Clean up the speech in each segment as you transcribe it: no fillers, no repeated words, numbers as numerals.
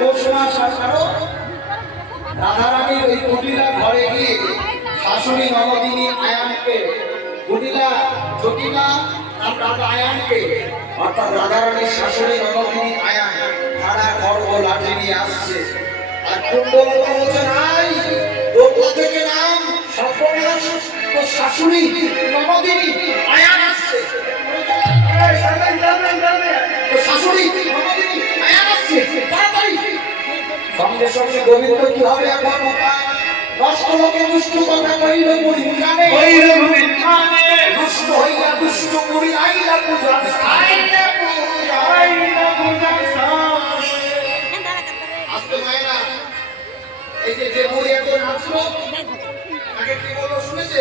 পৌষ মাস আসারও রাধারানীর ওই কুটিলা ঘরে গিয়ে শাশুড়ি নবদিনী আয়ানকে কুটিলা জটিলা আর রাধা আয়ানকে অর্থাৎ রাধারানীর শাশুড়ি নবদিনী আয়ান তারা গর্ব লাঠি নিয়ে আসছে। আর কুণ্ডল বলছে নাই দোতলা থেকে নাম সর্বনাশ তো শাশুড়ি নবদিনী আয়ান আসছে। শাশুড়ি নবদিনী আয়ান আসছে তাড়াতাড়ি। সঙ্গে সঙ্গে গোবিন্দ কি হবে এখন নষ্ট লোকে দুষ্ট কথা কইল মুড়ি জানে দুষ্ট হইয়া দুষ্ট মুড়ি আইলা পূজা আসতে মায়েরা এই যে মুড়ি এত নাচলো আগে কি বললো শুনেছে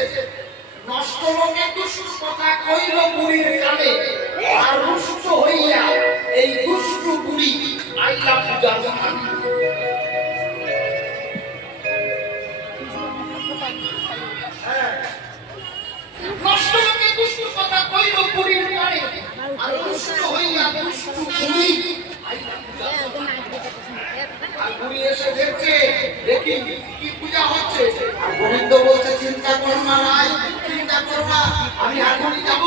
নষ্ট লোকে দুষ্ট কথা কইল মুড়ির কানে আর রুষ্ট হইয়া এই দুষ্ট মুড়ি আইলা পূজা নষ্ট লোকে দুষ্ট কথা কইল পুরীর কানে আর দুষ্ট হইয়া দুষ্ট পুরী আর পুরী এসে দেখছে দেখি কি পূজা হচ্ছে। আর গোবিন্দ বলছে চিন্তা করো না নাই চিন্তা করো না আমি এখনই যাব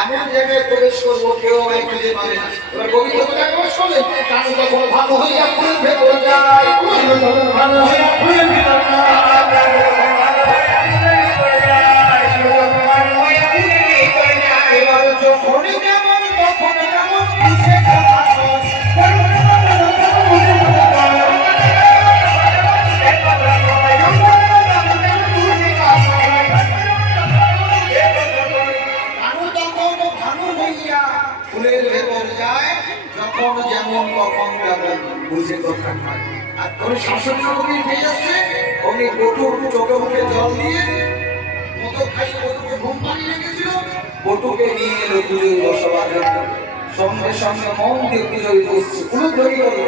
এমন জায়গায় প্রবেশ করবো কেউ আমায় খুঁজে পাবে না। এবার গোবিন্দ কোথায় প্রবেশ করলে কারণ তখন ভালো হইয়া ফুল ভেতরে যায় ভালো হইয়া ফুল ভেতরে ফুলের ভেতর যায় যখন যেমন কখন যেমন বুঝে কথা খায়। আর তোর শাশুড়ি নবী খেয়ে যাচ্ছে উনি বটুর চোখে মুখে জল দিয়ে মতো খাই বটুকে ঘুম পাড়িয়ে রেখেছিল বটুকে নিয়ে এলো পুজোয় বসবার জন্য। সঙ্গে সঙ্গে মন দিয়ে পুজোয় বসছে পুরো ধরি হলো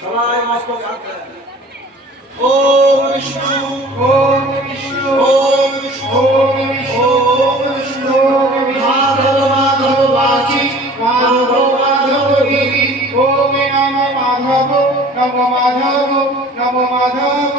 সবাই মস্তক ওম বিষ্ণু ওম বিষ্ণু ওম বিষ্ণু ওম বিষ্ণু ওম বিষ্ণু মাধব মাধব বাচি মাধব মাধব গিরি ওম নমো মাধব নমো মাধব নমো মাধব।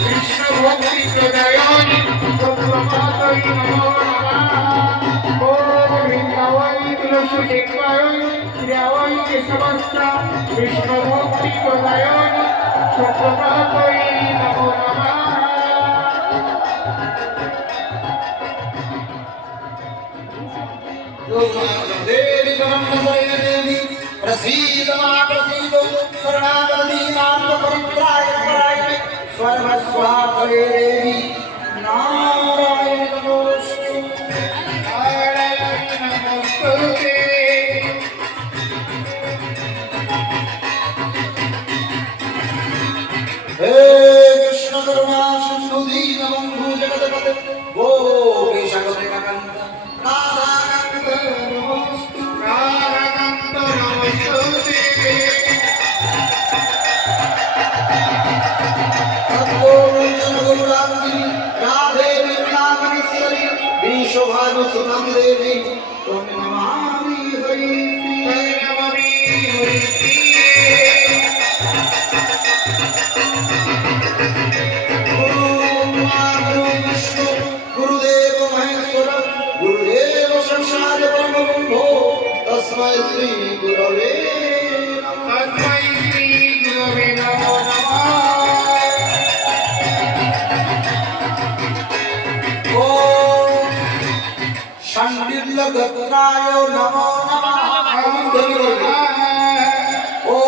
কৃষ্ণ ভক্তি প্রদায়নি সত্যমাতৈ নমো নমঃ ওম বৃন্দাবৈ তুলসী দেবায় শ্রীয়ায় কেশবস্তা কৃষ্ণ ভক্তি প্রদায়নি সত্যমাতৈ নমো নমঃ देवी जगन्नाथ देवी प्रसीद मा प्रसीद शरणागति नाम परित्राय पराय सर्वस्वाभये देवी नारायण नमोस्तु नारायण नमोस्तुते हे कृष्ण करुणा सिंधु दीन बंधु जगतपते गोपेश गोपिकानंद राधाकांत नमोस्तु राधाकान्त नमोस्तुते तत्त्वोऽनुजन गुरुराङ्गिनी राधे वृन्दावनेश्वरी विश्वभानुसुतं देवी त्वं नमामि हरिप्रिये नमामि हरिप्रिये गुरु विष्णु गुरुदेव महेश्वर गुरुदेव संसार ब्रह्मबुद्धो तस्मै श्री गुरवे नमः तस्मै श्री गुरवे नमो नमः ॐ शाण्डिल्यगत्राय नमो नमः ॐ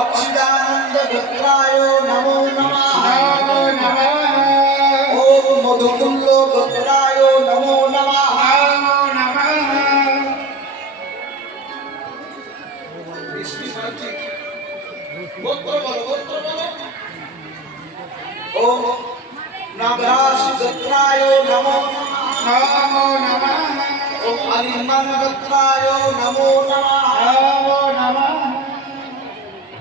अच्युतानन्दगत्राय नमो नमः नमो नमः ॐ मधुकुल्लगत्राय नमो नमः नमो नमः गोत्र बोलो ॐ नागराजगत्राय नमो नमः नमो नमः ॐ अलिमन्गत्राय नमो नमः नमो नमः